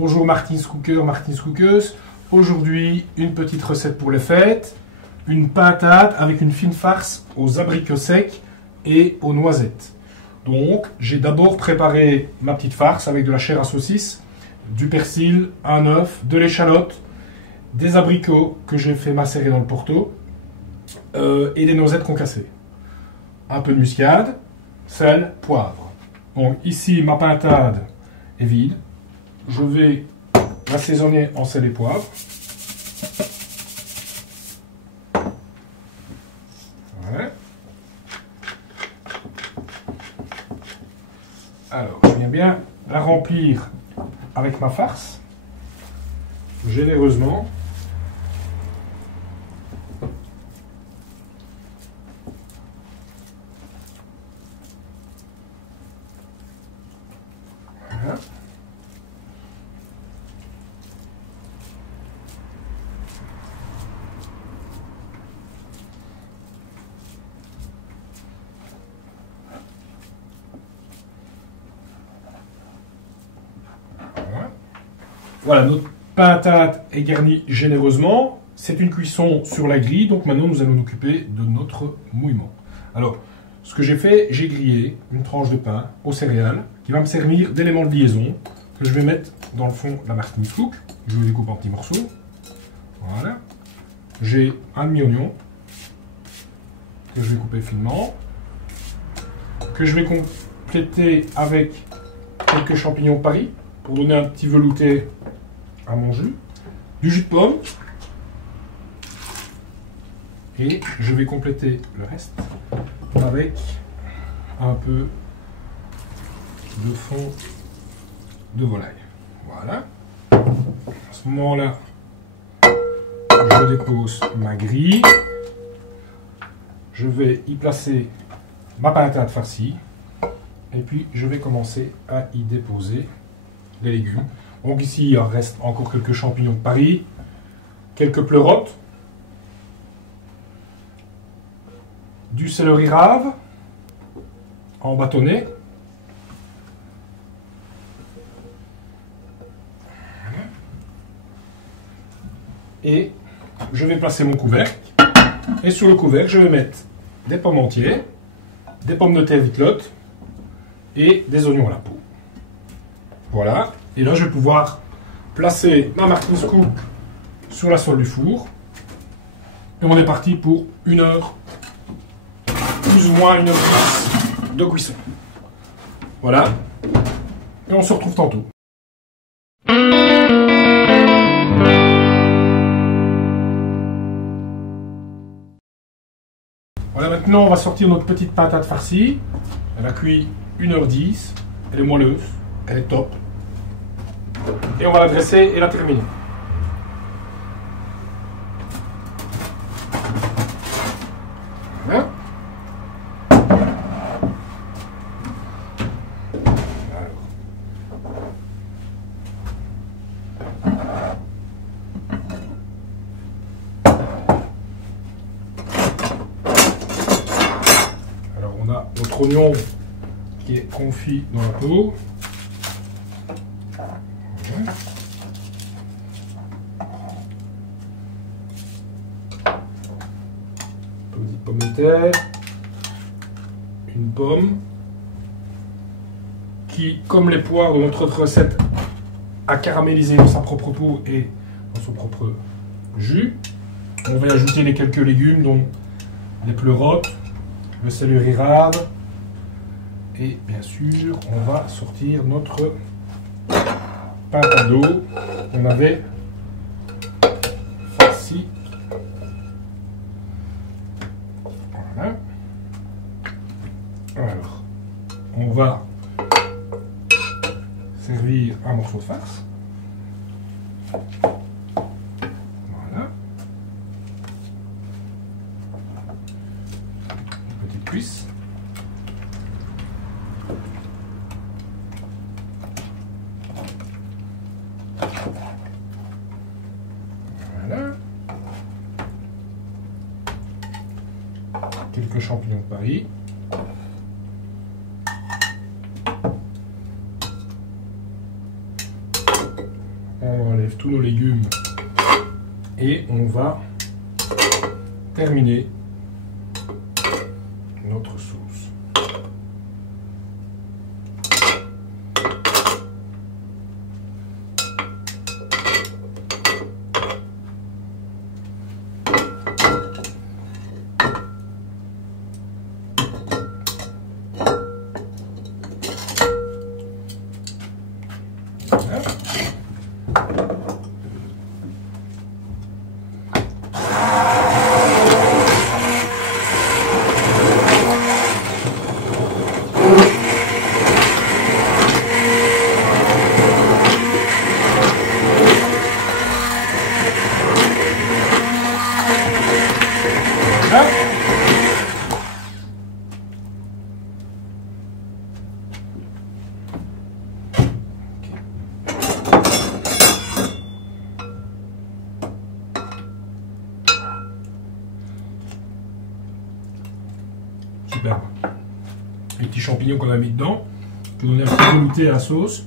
Bonjour Martin's Cooker, Martin's Cookers. Aujourd'hui, une petite recette pour les fêtes. Une pintade avec une fine farce aux abricots secs et aux noisettes. Donc, j'ai d'abord préparé ma petite farce avec de la chair à saucisse, du persil, un œuf, de l'échalote, des abricots que j'ai fait macérer dans le porto et des noisettes concassées. Un peu de muscade, sel, poivre. Donc ici, ma pintade est vide. Je vais l'assaisonner en sel et poivre. Voilà. Alors, je viens bien la remplir avec ma farce, généreusement. Voilà. Voilà, notre pintade est garnie généreusement. C'est une cuisson sur la grille, donc maintenant nous allons nous occuper de notre mouillement. Alors, ce que j'ai fait, j'ai grillé une tranche de pain aux céréales qui va me servir d'élément de liaison que je vais mettre dans le fond de la Martin's Cook. Je le découpe en petits morceaux. Voilà. J'ai un demi-oignon que je vais couper finement, que je vais compléter avec quelques champignons de Paris pour donner un petit velouté à mon jus, du jus de pomme, et je vais compléter le reste avec un peu de fond de volaille. Voilà. À ce moment-là, je dépose ma grille. Je vais y placer ma pintade farcie. Et puis, je vais commencer à y déposer les légumes. Donc ici, il reste encore quelques champignons de Paris, quelques pleurotes, du céleri rave en bâtonnet, et je vais placer mon couvercle. Et sur le couvercle, je vais mettre des pommes entières, des pommes de terre vitelottes et des oignons à la peau. Voilà. Et là, je vais pouvoir placer ma Martin's Cook sur la sole du four. Et on est parti pour 1 heure, plus ou moins 1h10 de cuisson. Voilà. Et on se retrouve tantôt. Voilà, maintenant, on va sortir notre petite pintade farcie. Elle a cuit 1h10. Elle est moelleuse. Elle est top. Et on va la dresser et la terminer. Voilà. Alors on a notre oignon qui est confit dans la peau. Petite pomme de terre, une pomme qui, comme les poires de notre autre recette, a caramélisé dans sa propre peau et dans son propre jus. On va y ajouter les quelques légumes, dont les pleurotes, le céleri rave, et bien sûr, on va sortir notre pintado qu'on avait farci. Voilà. Alors, on va servir un morceau de farce. Voilà. Une petite cuisse. Voilà. Quelques champignons de Paris. enlève tous nos légumes et on va terminer notre sauce. Super. Les petits champignons qu'on a mis dedans, pour donner un petit velouté à la sauce,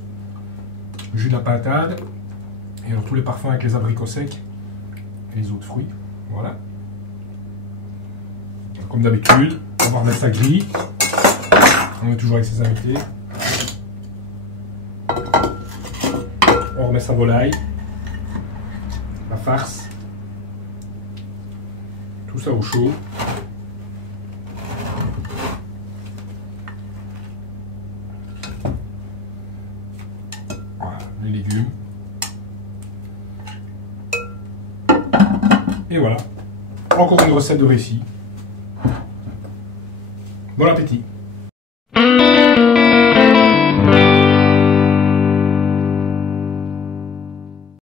le jus de la pintade, et alors tous les parfums avec les abricots secs et les autres fruits. Voilà. Comme d'habitude, on va remettre sa grille. On est toujours avec ses invités. On remet sa volaille, la farce, tout ça au chaud. Voilà, les légumes. Et voilà, encore une recette de récit. Bon appétit!